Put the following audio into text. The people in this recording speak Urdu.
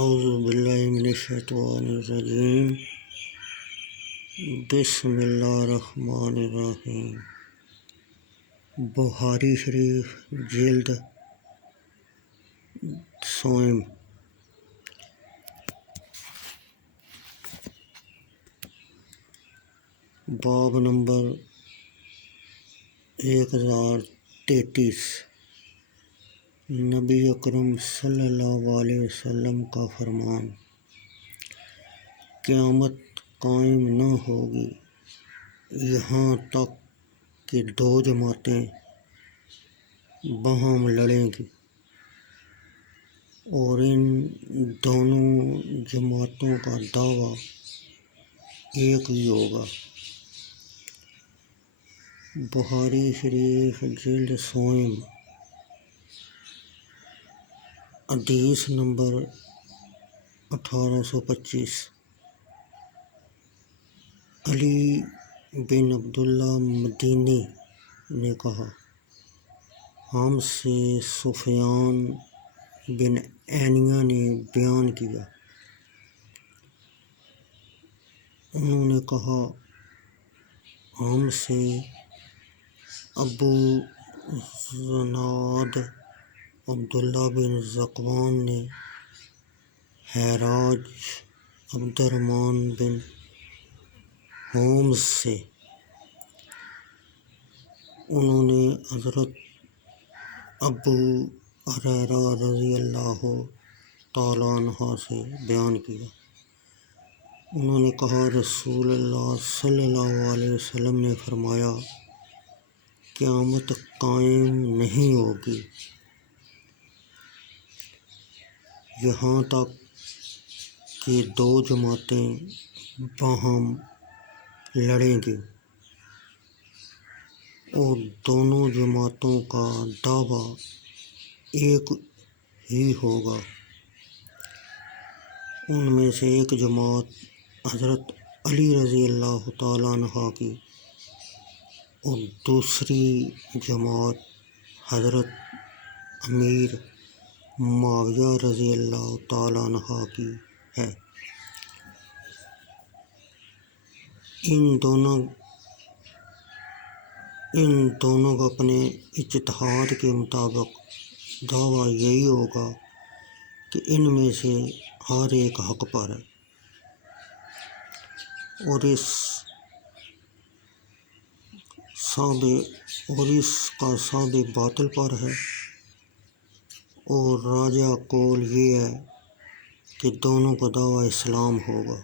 اعوذ باللہ من الشیطان الرجیم بسم اللہ الرحمن الرحیم۔ بخاری شریف جلد سوم۔ باب نمبر 1033۔ نبی اکرم صلی اللہ علیہ وسلم کا فرمان: قیامت قائم نہ ہوگی یہاں تک کہ دو جماعتیں باہم لڑیں گی، اور ان دونوں جماعتوں کا دعویٰ ایک ہی ہوگا۔ بخاری شریف جلد سوم، حدیث نمبر 1825۔ علی بن عبداللہ مدینی نے کہا، ہم سے سفیان بن عینیہ نے بیان کیا، انہوں نے کہا، ہم سے ابو زناد عبداللہ بن ذکوان نے حراج عبدالرحمن بن ہرمز سے، انہوں نے حضرت ابو ہریرہ رضی اللہ تعالیٰ عنہ سے بیان کیا، انہوں نے کہا، رسول اللہ صلی اللہ علیہ وسلم نے فرمایا، قیامت قائم نہیں ہوگی یہاں تک کہ دو جماعتیں باہم لڑیں گی، اور دونوں جماعتوں کا دعویٰ ایک ہی ہوگا۔ ان میں سے ایک جماعت حضرت علی رضی اللہ تعالیٰ عنہ کی، اور دوسری جماعت حضرت امیر معاویہ رضی اللہ تعالیٰ عنہ کی ہے۔ ان دونوں کا اپنے اجتہاد کے مطابق دعویٰ یہی ہوگا کہ ان میں سے ہر ایک حق پر ہے، اور اس کا صحابی باطل پر ہے، اور راجح قول یہ ہے کہ دونوں کا دعویٰ اسلام ہوگا۔